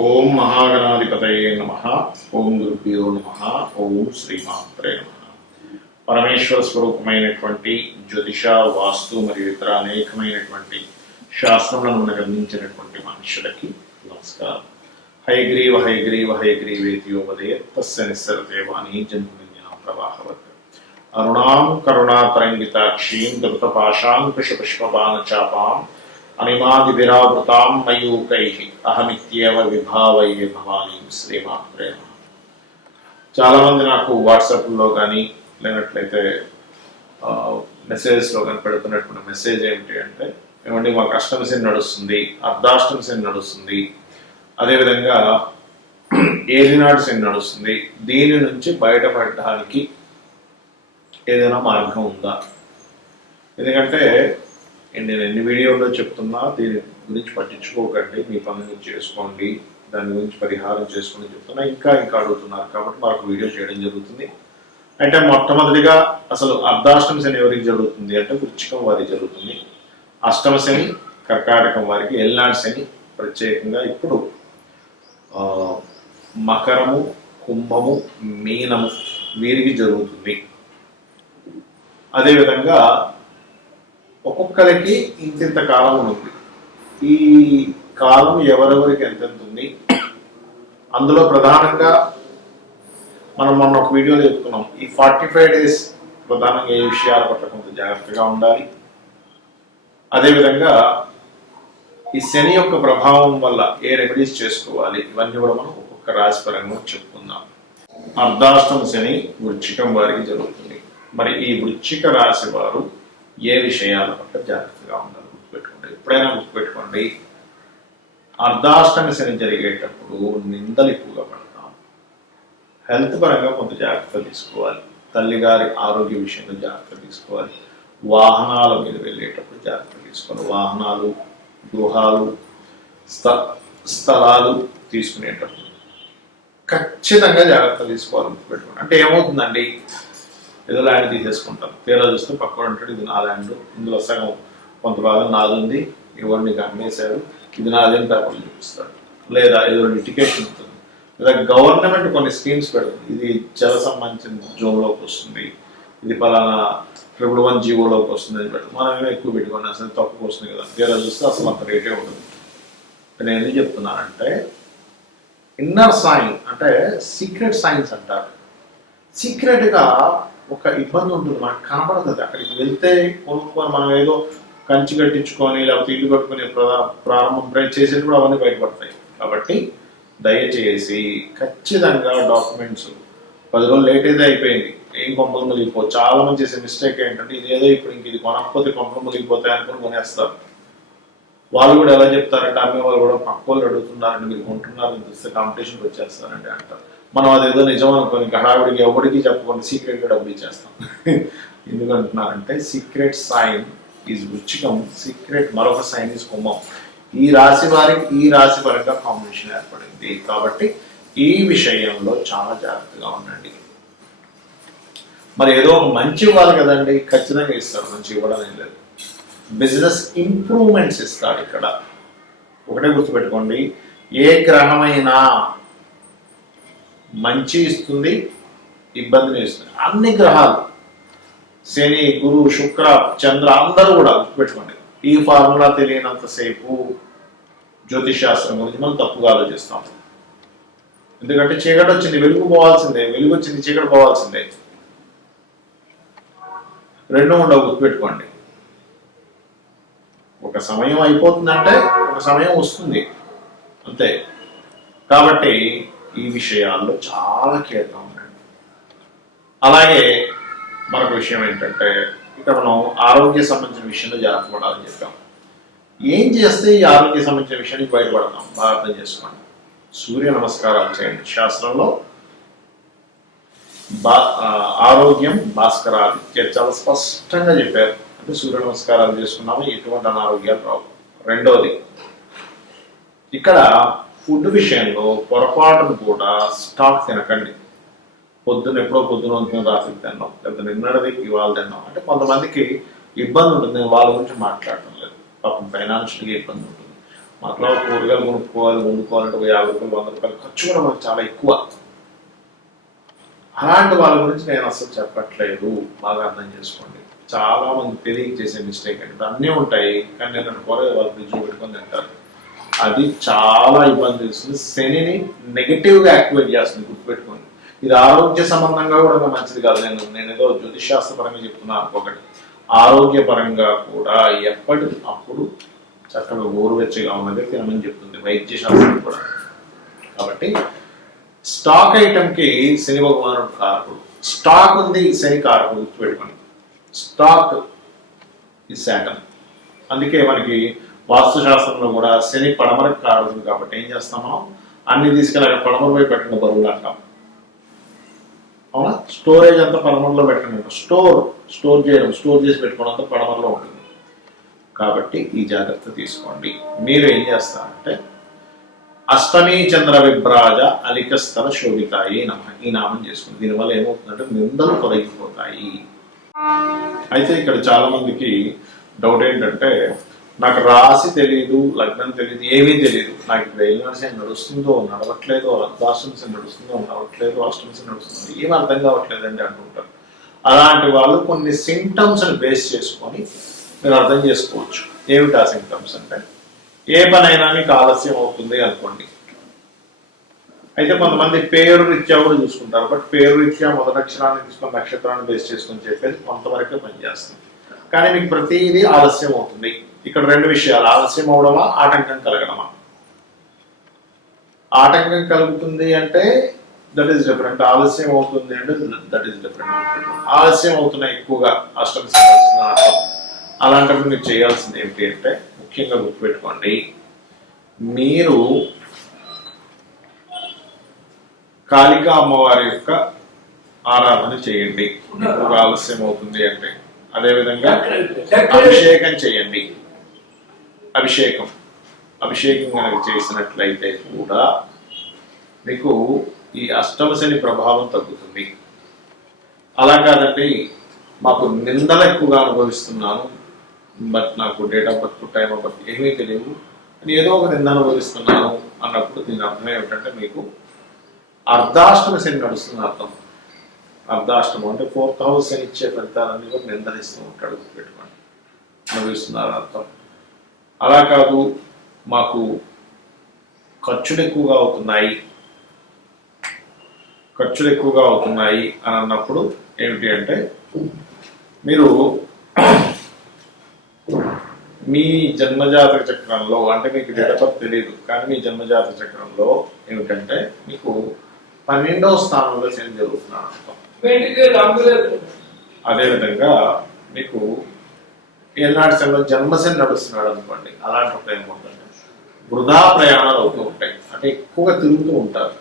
ఓం మహాగణాధిపతయే నమ. ఓం గురుభ్యో నమ. ఓం శ్రీమాత్రే నమ. పరమేశ్వర స్వరూపమైనటువంటి జ్యోతిష వాస్తు మరియు ఇతర అనేకమైనటువంటి శాస్త్రములను మనకు అందించినటువంటి మనుషులకి నమస్కారం. హైగ్రీవ హైగ్రీవ హైగ్రీవేతియోపదే తస్య నిస్సరతే వాణి జన్మవిజ్ఞా ప్రవాహవత్ అరుణాం కరుణాతరంగితాక్షీం ధృతపాశాంకుశపుష్పపాన చాపాం అనిమాదివిరావృతాం మయూకై అహమిత్యేవ విభావయ్యే భవాని శ్రీమాత్రే నమః. చాలా నాకు వాట్సాప్లో కానీ లేనట్లయితే మెసేజెస్లో కానీ పెడుతున్నటువంటి మెసేజ్ ఏమిటి అంటే ఏమండి మాకు అష్టమి శని నడుస్తుంది అర్ధాష్టమి శని నడుస్తుంది. అదేవిధంగా ఏలినాడు శని నడుస్తుంది. దీని నుంచి బయటపడడానికి ఏదైనా మార్గం ఉందా? ఎందుకంటే నేను ఎన్ని వీడియోలో చెప్తున్నా దీని గురించి పట్టించుకోకండి మీ పనులు చేసుకోండి దాని గురించి పరిహారం చేసుకోండి చెప్తున్నా ఇంకా ఇంకా అడుగుతున్నారు కాబట్టి మాకు వీడియో చేయడం జరుగుతుంది. అంటే మొట్టమొదటిగా అసలు అర్ధాష్టమ శని ఎవరికి జరుగుతుంది అంటే వృచ్చికం వారికి జరుగుతుంది. అష్టమ శని కర్కాటకం వారికి ఎల్నాడు శని ప్రత్యేకంగా ఇప్పుడు మకరము కుంభము మీనము వీరికి జరుగుతుంది. అదేవిధంగా ఒక్కొక్కరికి ఇంతింత కాలం ఉంది. ఈ కాలం ఎవరెవరికి ఎంతెంత ఉంది? అందులో ప్రధానంగా మనం మొన్న ఒక వీడియోలో చెప్పుకున్నాం ఈ ఫార్టీ ఫైవ్ డేస్ ప్రధానంగా ఏ విషయాల పట్ల కొంత జాగ్రత్తగా ఉండాలి. అదేవిధంగా ఈ శని యొక్క ప్రభావం వల్ల ఏ రెమెడీస్ చేసుకోవాలి? ఇవన్నీ కూడా మనం ఒక్కొక్క రాశి పరంగా చెప్పుకుందాం. అర్ధాష్టమ శని వృచ్చికం వారికి జరుగుతుంది. మరి ఈ వృచ్చిక రాశి వారు ఏ విషయాల పట్ల జాగ్రత్తగా ఉండాలి గుర్తుపెట్టుకోండి. ఎప్పుడైనా గుర్తుపెట్టుకోండి అర్ధాష్టమి శని జరిగేటప్పుడు నిందలు ఎక్కువగా పడతాం. హెల్త్ పరంగా కొంత జాగ్రత్త తీసుకోవాలి. తల్లిగారి ఆరోగ్య విషయంలో జాగ్రత్త తీసుకోవాలి. వాహనాల మీద వెళ్ళేటప్పుడు జాగ్రత్త తీసుకోవాలి. వాహనాలు గృహాలు స్థ స్థలాలు తీసుకునేటప్పుడు ఖచ్చితంగా జాగ్రత్త తీసుకోవాలి గుర్తుపెట్టుకోండి. అంటే ఏమవుతుందండి? ఏదో ల్యాండ్ తీసేసుకుంటారు. తీరా చూస్తే పక్కన ఉంటాడు ఇది నా ల్యాండ్ ఇందులో సగం కొంత భాగం నాది ఉంది ఎవరు నీకు అమ్మేశారు ఇది నాదేం పేపర్లు చూపిస్తాడు లేదా ఏదో ఇండికేషన్ ఉంటుంది. లేదా గవర్నమెంట్ కొన్ని స్కీమ్స్ పెడుతుంది. ఇది జల సంబంధించిన జోన్లోకి వస్తుంది ఇది పలానా ట్రిపుల్ వన్ జీవోలోకి వస్తుంది అని పెడుతుంది. మనం ఏమో ఎక్కువ పెట్టుకోండి అసలు తక్కువ వస్తుంది కదా. తీరా చూస్తే అసలు అంత రేటే ఉంటుంది నేను ఎందుకు చెప్తున్నానంటే ఇన్నర్ సైన్ అంటే సీక్రెట్ సైన్స్ అంటారు. సీక్రెట్గా ఒక ఇబ్బంది ఉంటుంది. మనకు కనబడుతుంది అక్కడికి వెళ్తే కొనుక్కొని మనం ఏదో కంచి కట్టించుకొని లేకపోతే ఇల్లు కట్టుకునే ప్రారంభం చేసేది చేసేటప్పుడు అవన్నీ బయటపడతాయి. కాబట్టి దయచేసి ఖచ్చితంగా డాక్యుమెంట్స్ పది రోజులు లేట్ అయితే అయిపోయింది. ఏం కొంపలు ములిగిపో చాలా మంది చేసే మిస్టేక్ ఏంటంటే ఇదేదో ఇప్పుడు ఇంక ఇది కొనకపోతే కొంపలు ములిగిపోతాయి అనుకుని కొనేస్తారు. వాళ్ళు కూడా ఎలా చెప్తారంటే అమ్మే వాళ్ళు కూడా పక్క వాళ్ళు అడుగుతున్నారండి మీరు కొంటున్నారని చూస్తే కాంపిటీషన్కి వచ్చేస్తారండి అంటారు. మనం అదేదో నిజం అనుకోని హడావిడికి ఎవరికి చెప్పకుండా సీక్రెట్గా డబ్బులు ఇచ్చేస్తాం. ఎందుకంటున్నారంటే సీక్రెట్ సైన్ ఈజ్ వృచ్చికం సీక్రెట్ మరొక సైన్ ఈజ్ కుంభం ఈ రాశి వారికి ఈ రాశి పరంగా కాంబినేషన్ ఏర్పడింది. కాబట్టి ఈ విషయంలో చాలా జాగ్రత్తగా ఉండండి. మరి ఏదో ఒక మంచి ఇవ్వాలి కదండి ఖచ్చితంగా ఇస్తారు. మంచి ఇవ్వడం ఏం లేదు. బిజినెస్ ఇంప్రూవ్మెంట్స్ ఇస్తాడు ఇక్కడ. ఒకటే గుర్తుపెట్టుకోండి. ఏ గ్రహమైనా మంచి ఇస్తుంది ఇబ్బందిని ఇస్తుంది. అన్ని గ్రహాలు శని గురు శుక్ర చంద్ర అందరూ కూడా గుర్తుపెట్టుకోండి. ఈ ఫార్ములా తెలియనంతసేపు జ్యోతిష్ శాస్త్రం గురించి మనం తప్పుగా ఆలోచిస్తాం. ఎందుకంటే చీకటి వచ్చింది వెలుగు పోవాల్సిందే వెలుగు వచ్చింది చీకటి పోవాల్సిందే. రెండు ఉండవు గుర్తుపెట్టుకోండి. ఒక సమయం అయిపోతుందంటే ఒక సమయం వస్తుంది. అంతే. కాబట్టి ఈ విషయాల్లో చాలా కీలకం ఉండండి అలాగే మరొక విషయం ఏంటంటే ఇక్కడ మనం ఆరోగ్య సంబంధించిన విషయంలో జాగ్రత్త పడాలని చెప్పాం. ఏం చేస్తే ఈ ఆరోగ్య సంబంధించిన విషయానికి బయటపడతాం బాగా అర్థం చేసుకోండి. సూర్య నమస్కారాలు చేయండి. శాస్త్రంలో బా ఆరోగ్యం భాస్కరాలు చాలా స్పష్టంగా చెప్పారు. అంటే సూర్య నమస్కారాలు చేసుకున్నాము ఎటువంటి అనారోగ్యాలు రావు. రెండోది ఇక్కడ ఫుడ్ విషయంలో పొరపాటును కూడా స్టాక్ తినకండి. పొద్దున ఎప్పుడో పొద్దున వండుకుని రాత్రికి తిన్నాం లేకపోతే నిన్నటిది ఇవాళ తిన్నాం. అంటే కొంతమందికి ఇబ్బంది ఉంటుంది. వాళ్ళ గురించి మాట్లాడటం లేదు. పాపం ఫైనాన్షియల్గా ఇబ్బంది ఉంటుంది. మాట్లా కూరగాయలు కొనుక్కోవాలి వండుకోవాలంటే యాభై రూపాయలు వంద రూపాయలు ఖర్చు కూడా మనకు చాలా ఎక్కువ. అలాంటి వాళ్ళ గురించి నేను అసలు చెప్పట్లేదు. బాగా అర్థం చేసుకోండి. చాలా మంది తెలియక చేసే మిస్టేక్ అంటే అన్నీ ఉంటాయి కానీ నేను కూరగాయలు వాళ్ళు ఫ్రిడ్జ్ పెట్టుకొని తింటారు అది చాలా ఇబ్బంది చేస్తుంది శనిని నెగిటివ్గా యాక్టివేట్ చేస్తుంది గుర్తుపెట్టుకోండి. ఇది ఆరోగ్య సంబంధంగా కూడా మంచిది కాదు. నేను నేను ఏదో జ్యోతిషాస్త్రపరంగా చెప్తున్నాను చెప్తున్నా ఒకటి. ఆరోగ్యపరంగా కూడా ఎప్పటి అప్పుడు చక్కగా గోరువెచ్చగా ఉన్నది తినమని చెప్తుంది వైద్య శాస్త్రం కూడా. కాబట్టి స్టాక్ ఐటమ్కి శని భగవానుడు కారకుడు. స్టాక్ ఉంది శని కారకుడు గుర్తుపెట్టుకోండి. స్టాక్ ఈ శాటన్ అందుకే మనకి వాస్తుశాస్త్రంలో కూడా శని పడమరకు కారకుడు కాబట్టి ఏం చేస్తాం మనం అన్ని తీసుకెళ్ళి అక్కడ పడమర పోయి పెట్టిన బరువులు అంటాం. అవునా? స్టోరేజ్ అంతా పడమరలో పెట్టండి స్టోర్ స్టోర్ చేయడం స్టోర్ చేసి పెట్టుకోవడం అంతా పడమరలో ఉంటుంది. కాబట్టి ఈ జాగ్రత్త తీసుకోండి. మీరు ఏం చేస్తారంటే అష్టమి చంద్ర విభ్రాజ అలికస్తర శోభితాయి నమ. ఈ నామం చేసుకుంది దీనివల్ల ఏమవుతుందంటే నిందలు తొలగిపోతాయి. అయితే ఇక్కడ చాలా మందికి డౌట్ ఏంటంటే నాకు రాసి తెలియదు లగ్నం తెలియదు ఏమీ తెలియదు నాకు ఇప్పుడు నడుస్తుందో నడవట్లేదో అర్ధాష్టమిసి నడుస్తుందో నడవట్లేదు అష్టమిసి నడుస్తుందో ఏం అర్థం కావట్లేదండి అంటుంటారు. అలాంటి వాళ్ళు కొన్ని సింటమ్స్ని బేస్ చేసుకొని మీరు అర్థం చేసుకోవచ్చు. ఏమిటి ఆ సింటమ్స్ అంటే? ఏ పనైనా మీకు ఆలస్యం అవుతుంది అనుకోండి. అయితే కొంతమంది పేరు రీత్యా కూడా చూసుకుంటారు. బట్ పేరు రీత్యా మొదటి అక్షరాన్ని తీసుకొని నక్షత్రాన్ని బేస్ చేసుకొని చెప్పేది కొంతవరకే పనిచేస్తుంది. కానీ మీకు ప్రతిదీ ఆలస్యం అవుతుంది. ఇక్కడ రెండు విషయాలు. ఆలస్యం అవడమా? ఆటంకం కలగడమా? ఆటంకం కలుగుతుంది అంటే దట్ ఈస్ డిఫరెంట్ ఆలస్యం అవుతుంది అంటే దట్ ఈస్ డిఫరెంట్ ఆలస్యం అవుతున్నాయి ఎక్కువగా అష్టమి అలాంటప్పుడు మీరు చేయాల్సింది ఏంటి అంటే ముఖ్యంగా గుర్తుపెట్టుకోండి. మీరు కాళికా అమ్మవారి యొక్క ఆరాధన చేయండి. ఆలస్యం అవుతుంది అంటే అదేవిధంగా అభిషేకం చేయండి. అభిషేకం. అభిషేకం కనుక చేసినట్లయితే కూడా మీకు ఈ అష్టమశని ప్రభావం తగ్గుతుంది. అలా కాదండి మాకు నిందలు ఎక్కువగా అనుభవిస్తున్నాను. బట్ నాకు date of birth time of birth ఏమీ తెలియదు. నేను ఏదో ఒక నింద అనుభవిస్తున్నాను అన్నప్పుడు దీని అర్థం ఏమిటంటే మీకు అర్ధాష్టమ శని నడుస్తుంది అర్థం. అర్ధాష్టమం అంటే ఫోర్త్ హౌస్ అని ఇచ్చే ఫలితాలన్నీ కూడా నిందలిస్తూ ఉంటాడు పెట్టుకోండి అనుభవిస్తున్నారు అర్థం. అలా కాదు మాకు ఖర్చులు ఎక్కువగా అవుతున్నాయి ఖర్చులు ఎక్కువగా అవుతున్నాయి అని అన్నప్పుడు ఏమిటి అంటే మీరు మీ జన్మజాతక చక్రంలో అంటే మీకు డేట్ తెలియదు కానీ మీ జన్మజాతక చక్రంలో ఏమిటంటే మీకు పన్నెండవ స్థానంలో శని జరుగుతున్నాడు అర్థం. అదేవిధంగా మీకు ఏనాటి శనిలో జన్మశని నడుస్తున్నాడు అనుకోండి అలాంటప్పుడు ఏమవుతుందంటే వృధా ప్రయాణాలు అవుతూ ఉంటాయి. అంటే ఎక్కువగా తిరుగుతూ ఉంటారు.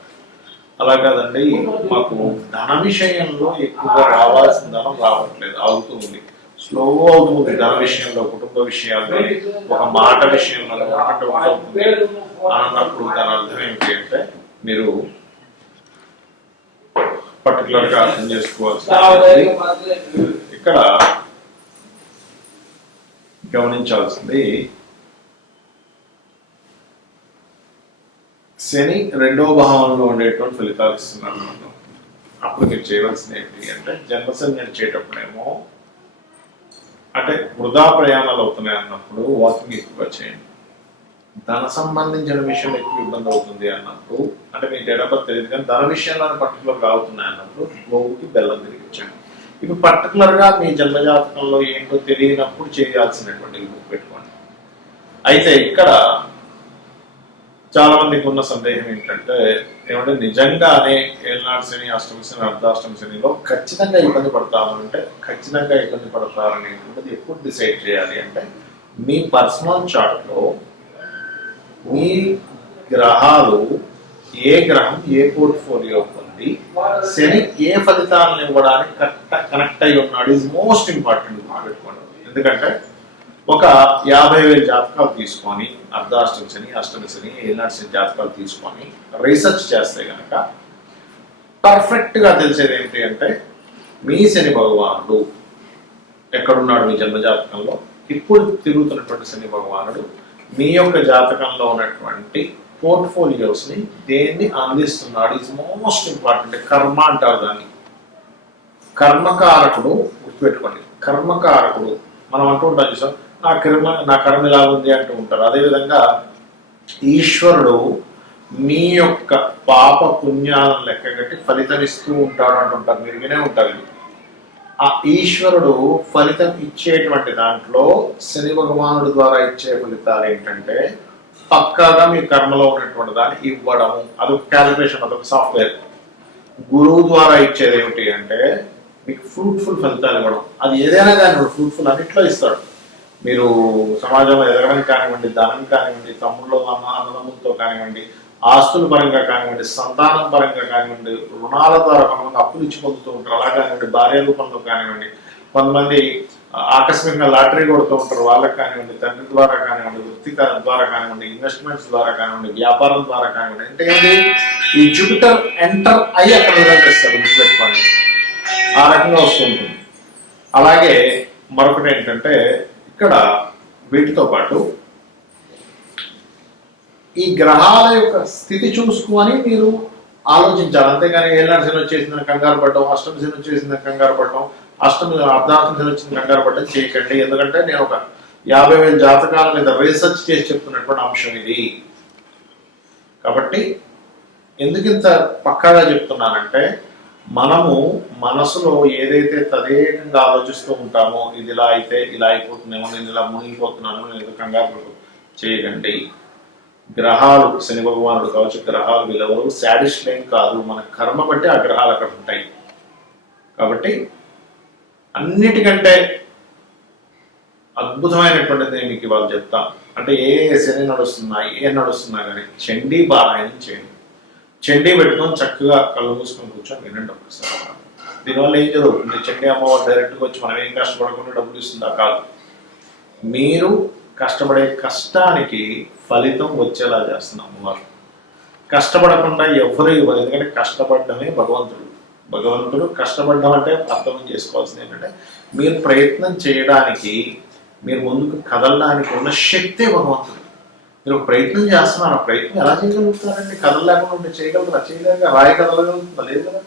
అలా కాదండి మాకు ధన విషయంలో ఎక్కువగా రావాల్సిన ధనం రావట్లేదు ఆగుతూ ఉంది. స్లో అవుతుంది ధన విషయంలో కుటుంబ విషయాల్లో ఒక మాట విషయంలో అవుతుంది అన్నప్పుడు దాని అర్థం ఏంటి అంటే మీరు పర్టికులర్గా అర్థం చేసుకోవాల్సింది ఇక్కడ గమనించాల్సింది శని రెండవ భావంలో ఉండేటువంటి ఫలితాలు ఇస్తున్నాను మనకు. అప్పుడు మీరు చేయవలసింది ఏంటి అంటే జనసల్యం చేయటప్పుడేమో అంటే వృధా ప్రయాణాలు అవుతున్నాయి అన్నప్పుడు వాకింగ్ ఎక్కువగా చేయండి ధన సంబంధించిన విషయం ఎక్కువ ఇబ్బంది అవుతుంది అన్నప్పుడు అంటే మీ డేట్ ఆఫ్ బర్త్ తెలియదు కానీ ధన విషయంలో పర్టికులర్గా అవుతున్నాయి అన్నప్పుడు గోవుకి బెల్లం తిరిగించండి ఇవి పర్టికులర్గా మీ జన్మజాతకంలో ఏంటో తెలియనప్పుడు చేయాల్సినటువంటి గుర్తు పెట్టుకోండి. అయితే ఇక్కడ చాలా మందికి ఉన్న సందేహం ఏంటంటే ఏమంటే నిజంగానే ఏళ్ళనాడు శని అష్టమి శని అర్ధాష్టమి శనిలో ఖచ్చితంగా ఇబ్బంది పడతాను అంటే ఖచ్చితంగా ఇబ్బంది పడతారనేటువంటిది ఎప్పుడు డిసైడ్ చేయాలి అంటే మీ పర్సనల్ చార్ట్లో మీ గ్రహాలు ఏ గ్రహం ఏ పోర్ట్ఫోలియో పొంది శని ఏ ఫలితాలను ఇవ్వడానికి కరెక్ట్ కనెక్ట్ అయి ఉన్నాడు ఇది మోస్ట్ ఇంపార్టెంట్ మాట్లాడుకోండి ఎందుకంటే ఒక యాభై వేల జాతకాలు తీసుకొని అర్ధాష్టమి శని అష్టమి శని ఏనాడు జాతకాలు తీసుకొని రీసెర్చ్ చేస్తే కనుక పర్ఫెక్ట్గా తెలిసేది ఏంటి అంటే మీ శని భగవానుడు ఎక్కడున్నాడు మీ జన్మ జాతకంలో? ఇప్పుడు తిరుగుతున్నటువంటి శని భగవానుడు మీ యొక్క జాతకంలో ఉన్నటువంటి పోర్ట్ఫోలియోస్ని దేన్ని అందిస్తున్నాడు? ఇస్ మోస్ట్ ఇంపార్టెంట్ కర్మ అంటారు దాన్ని. కర్మకారకుడు గుర్తుపెట్టుకోండి. కర్మకారకుడు మనం అంటూ ఉంటాం చూసాం నా కర్మ నా కర్మ ఇలా ఉంది అంటూ ఉంటారు. అదేవిధంగా ఈశ్వరుడు మీ యొక్క పాప పుణ్యాలను లెక్కగట్టి ఫలితం ఇస్తూ ఉంటాడు అంటుంటారు. మీరు వినే ఉంటారు ఇది. ఆ ఈశ్వరుడు ఫలితం ఇచ్చేటువంటి దాంట్లో శని భగవానుడు ద్వారా ఇచ్చే ఫలితాలు ఏంటంటే పక్కాగా మీ కర్మలో ఉన్నటువంటి దాన్ని ఇవ్వడము. అదొక క్యాలిక్యులేషన్ అదొక సాఫ్ట్వేర్ గురువు ద్వారా ఇచ్చేది ఏమిటి అంటే మీకు ఫ్రూట్ఫుల్ ఫలితాలు ఇవ్వడం. అది ఏదైనా కానీ ఫ్రూట్ఫుల్ అన్నిట్లో ఇస్తాడు. మీరు సమాజంలో ఎదగడం కానివ్వండి ధనం కానివ్వండి తమ్ముళ్ళు అన్న అన్నదమ్ములతో కానివ్వండి ఆస్తుల పరంగా కానివ్వండి సంతానం పరంగా కానివ్వండి రుణాల ద్వారా కొంతమంది అప్పులు ఇచ్చి పొందుతూ ఉంటారు. అలా కానివ్వండి భార్య రూపంలో కానివ్వండి కొంతమంది ఆకస్మికంగా లాటరీ కొడుతూ ఉంటారు. వాళ్ళకి కానివ్వండి తండ్రి ద్వారా కానివ్వండి వృత్తి ద్వారా కానివ్వండి ఇన్వెస్ట్మెంట్స్ ద్వారా కానివ్వండి వ్యాపారం ద్వారా కానివ్వండి. అంటే ఏంటి? ఈ జూపిటర్ ఎంటర్ అయ్యి అక్కడ రిజల్ట్ ఇస్తారు గుర్తుపెట్టుకోండి. ఆ రకంగా వస్తూ ఉంటుంది. అలాగే మరొకటి ఏంటంటే ఇక్కడ వీటితో పాటు ఈ గ్రహాల యొక్క స్థితి చూసుకొని మీరు ఆలోచించాలి. అంతేగాని ఏళ్ళ శని వచ్చేసిందని కంగారు పడటం అష్టమ శని వచ్చేసిందని కంగారు పడటం అష్టమి అర్ధార్థం శని కంగారు పడడం చేయకండి. ఎందుకంటే నేను ఒక యాభై వేల జాతకాల మీద రీసెర్చ్ చేసి చెప్తున్నటువంటి అంశం ఇది. కాబట్టి ఎందుకు ఇంత పక్కాగా చెప్తున్నానంటే మనము మనసులో ఏదైతే తదేకంగా ఆలోచిస్తూ ఉంటామో ఇది ఇలా అయితే ఇలా అయిపోతుందేమో నేను ఇలా మునిగిపోతున్నాను నేను ఏదో కంగారు చేయకండి. గ్రహాలు శని భగవానుడు కావచ్చు గ్రహాలు వీళ్ళెవరు శాడిస్ట్ ఏం కాదు. మన కర్మ బట్టి ఆ గ్రహాలు అక్కడ ఉంటాయి. కాబట్టి అన్నిటికంటే అద్భుతమైనటువంటిది నేను మీకు ఇవాళ చెప్తా. అంటే ఏ శని నడుస్తున్నా ఏ నడుస్తున్నా కానీ చండీ పారాయణం చేయండి. చండీ పెట్టుకొని చక్కగా కళ్ళు మూసుకొని కూర్చొని వినండి ఒకసారి దీనివల్ల ఏం జరుగుతుంది? చండీ అమ్మవారు డైరెక్ట్గా వచ్చి మనం ఏం కష్టపడకుండా డబ్బులు ఇస్తుందా? కాదు. మీరు కష్టపడే కష్టానికి ఫలితం వచ్చేలా చేస్తున్న అమ్మవారు. కష్టపడకుండా ఎవరు ఇవ్వరు. ఎందుకంటే కష్టపడడమే భగవంతుడు. భగవంతుడు కష్టపడడం అంటే అర్థం చేసుకోవాల్సింది ఏంటంటే మీరు ప్రయత్నం చేయడానికి మీరు ముందుకు కదలడానికి ఉన్న శక్తే భగవంతుడు. మీరు ప్రయత్నం చేస్తున్నారు ఆ ప్రయత్నం ఎలా చేయగలుగుతారండి కదలలేకుండా ఉంటే చేయగలుగుతారా? చేయలేక రాయి కదలగలుగుతుందా? లేదు కదా.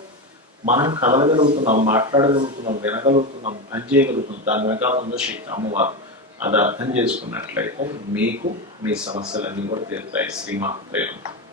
మనం కదలగలుగుతున్నాం మాట్లాడగలుగుతున్నాం వినగలుగుతున్నాం పని చేయగలుగుతున్నాం దాని వెనకాల ఉన్న శక్తి అమ్మవారు. అది అర్థం చేసుకున్నట్లయితే మీకు మీ సమస్యలన్నీ కూడా తీరుతాయి శ్రీమాత్రేయం.